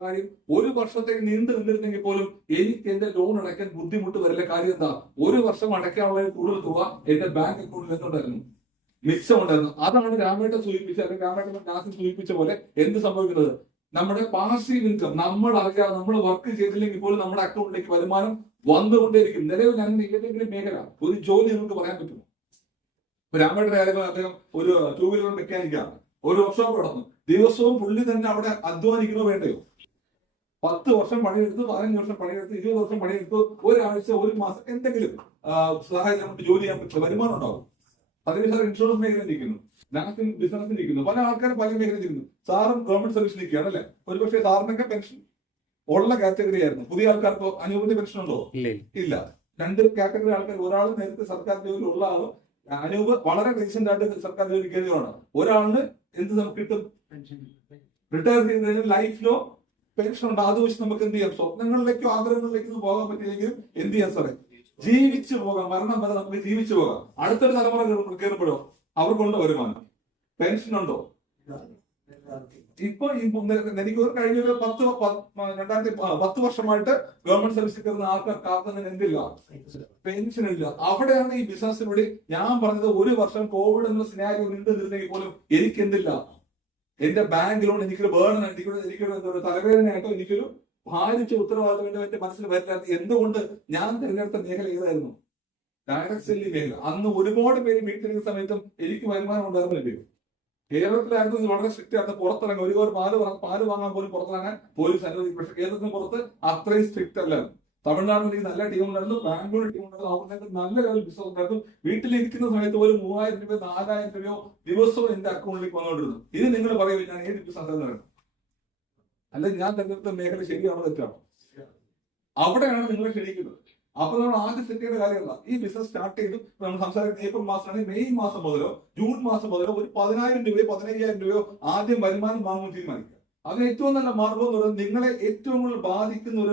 കാര്യം ഒരു വർഷത്തേക്ക് നീണ്ടു നിന്നിരുന്നെങ്കിൽ പോലും എനിക്ക് എന്റെ ലോൺ അടയ്ക്കാൻ ബുദ്ധിമുട്ട് വരില്ല. കാര്യം എന്താ, ഒരു വർഷം അടയ്ക്കാനുള്ള കൂടുതൽ തുക എന്റെ ബാങ്ക് അക്കൗണ്ടിൽ എന്തുണ്ടായിരുന്നു, മിച്ചമുണ്ടായിരുന്നു. അതാണ് രാമേട്ടൻ സൂചിപ്പിച്ച, അല്ലെങ്കിൽ രാമേട്ടൻ നാസിം സൂചിപ്പിച്ച പോലെ എന്ത് സംഭവിക്കുന്നത്, നമ്മുടെ പാസീവ് ഇൻകം നമ്മൾ അറിയാതെ നമ്മൾ വർക്ക് ചെയ്തില്ലെങ്കിൽ പോലും നമ്മുടെ അക്കൗണ്ടിലേക്ക് വരുമാനം വന്നുകൊണ്ടേയിരിക്കും. നിലവിൽ ഞാൻ ഏതെങ്കിലും മേഖല ഒരു ജോലി നിങ്ങൾക്ക് പറയാൻ പറ്റുമോ? രാമേട്ടൻ ആയാലും അദ്ദേഹം ഒരു 2 വീലർ മെക്കാനിക്കാണ്, ഒരു വർക്ക്ഷോപ്പ് നടന്നു. ദിവസവും പുള്ളി തന്നെ അവിടെ അധ്വാനിക്കണോ വേണ്ടയോ? 10 വർഷം പണിയെടുത്തു, 15 വർഷം പണിയെടുത്തു, 20 വർഷം പണിയെടുത്തു, ഒരാഴ്ച ഒരു മാസം എന്തെങ്കിലും സാഹചര്യം കൊണ്ട് ജോലി ചെയ്യാൻ പറ്റില്ല, വരുമാനം ഉണ്ടാവും. അതിന് സാർ ഇൻഷുറൻസ് മേഖല ഇരിക്കുന്നു, നാസിം ബിസിനസ് ഇരിക്കുന്നു, പല ആൾക്കാരും പല മേഖല ഇരിക്കുന്നു. സാറും ഗവൺമെന്റ് സർവീസിൽ ഇരിക്കുകയാണ് അല്ലെ? ഒരുപക്ഷെ സാറിനൊക്കെ പെൻഷൻ ഉള്ള കാറ്റഗറി ആയിരുന്നു. പുതിയ ആൾക്കാർക്ക് അനൂപിന്റെ പെൻഷൻ ഉണ്ടോ? ഇല്ല. 2 കാറ്റഗറി ആൾക്കാർ, ഒരാൾ നേരത്തെ സർക്കാർ ജോലിയിൽ ഉള്ള ആളും അനൂപ് വളരെ റീസെന്റ് ആയിട്ട് സർക്കാർ ജോലി കയറിയതാണ്. ഒരാളിന് എന്ത് നമുക്ക് കിട്ടും, റിട്ടയർ ചെയ്ത് കഴിഞ്ഞാൽ ലൈഫിലോ പെൻഷൻ ഉണ്ട്. അത് വെച്ച് നമുക്ക് എന്ത് ചെയ്യാം, സ്വപ്നങ്ങളിലേക്കോ ആഗ്രഹങ്ങളിലേക്കോ പോകാൻ പറ്റിയില്ലെങ്കിലും എന്ത് ചെയ്യാം സാറേ, ജീവിച്ചു പോകാം. മരണം വരെ നമുക്ക് ജീവിച്ചു പോകാം. അടുത്തൊരു തലമുറ കയറുമ്പോഴോ അവർക്കുണ്ടോ വരുമാനം, പെൻഷൻ ഉണ്ടോ? ഇപ്പൊ എനിക്ക് കഴിഞ്ഞ 10 വർഷമായിട്ട് ഗവൺമെന്റ് സർവീസിൽ കയറുന്ന ആൾക്കാർക്ക് എന്തില്ല, പെൻഷൻ ഇല്ല. അവിടെയാണ് ഈ ബിസിനസ്സിലൂടെ ഞാൻ പറഞ്ഞത്, ഒരു വർഷം കോവിഡ് എന്ന സിനാരിയോ നീണ്ടുനിന്നെങ്കിൽ പോലും എനിക്ക് എന്തില്ല, എന്റെ ബാങ്ക് ലോൺ എനിക്കൊരു ബേർഡൻ, എനിക്കൊരു തലവേദനയായിട്ടോ എനിക്കൊരു ഭാരിച്ച ഉത്തരവാദിത്തം എന്റെ മനസ്സിൽ വരില്ലാത്ത. എന്തുകൊണ്ട് ഞാൻ തിരഞ്ഞെടുത്ത മേഖല ഏതായിരുന്നു, ഡയറക്ട് സെല്ലിംഗ് മേഖല. അന്ന് ഒരുപാട് പേര് വീട്ടിലിരുന്ന സമയത്തും എനിക്ക് വരുമാനം ഉണ്ടായിരുന്നില്ലയോ? കേരളത്തിലായിരുന്നു ഇത് വളരെ സ്ട്രിക്റ്റ് ആയിരുന്നു. പുറത്തിറങ്ങാൻ ഒരു പാല് വാങ്ങാൻ പോലും പുറത്തിറങ്ങാൻ പോലീസ് അനുവദിക്കും. പക്ഷെ കേരളത്തിന് പുറത്ത് അത്രയും സ്ട്രിക്റ്റ് അല്ലായിരുന്നു. തമിഴ്നാട്ടിൽ എനിക്ക് നല്ല ടീം ഉണ്ടായിരുന്നു, ബാംഗ്ലൂർ ടീം ഉണ്ടായിരുന്നു, അവിടെ നല്ല ലെവൽ ബിസിനസ് ഉണ്ടായിരുന്നു. വീട്ടിലിരിക്കുന്ന സമയത്ത് ഒരു 3000 രൂപ 4000 രൂപയോ ദിവസവും എന്റെ അക്കൗണ്ടിലേക്ക് വന്നുകൊണ്ടിരുന്നു. ഇത് നിങ്ങൾ പറയുമ്പോൾ ഞാൻ ഏത് ബിസിനസ് എന്ന് പറയുന്നത്, അല്ലെങ്കിൽ ഞാൻ തെരഞ്ഞെടുത്ത മേഖല ശരിയാണോ തെറ്റാണോ? അവിടെയാണ് നിങ്ങളെ ക്ഷണിക്കുന്നത്. അപ്പൊ നമ്മൾ ആദ്യം സെറ്റ് ചെയ്യേണ്ട കാര്യമല്ല, ഈ ബിസിനസ് സ്റ്റാർട്ട് ചെയ്തു നമ്മൾ സംസാരിക്കുന്ന ഏപ്രിൽ മാസമാണെങ്കിൽ മെയ് മാസം മുതലോ ജൂൺ മാസം മുതലോ ഒരു 10,000 രൂപയോ 15,000 രൂപയോ ആദ്യം വരുമാനം വാങ്ങുമെന്ന് തീരുമാനിക്കുക. അതിന് ഏറ്റവും നല്ല മാർഗം എന്ന് പറയുന്നത്, നിങ്ങളെ ഏറ്റവും കൂടുതൽ ബാധിക്കുന്ന ഒരു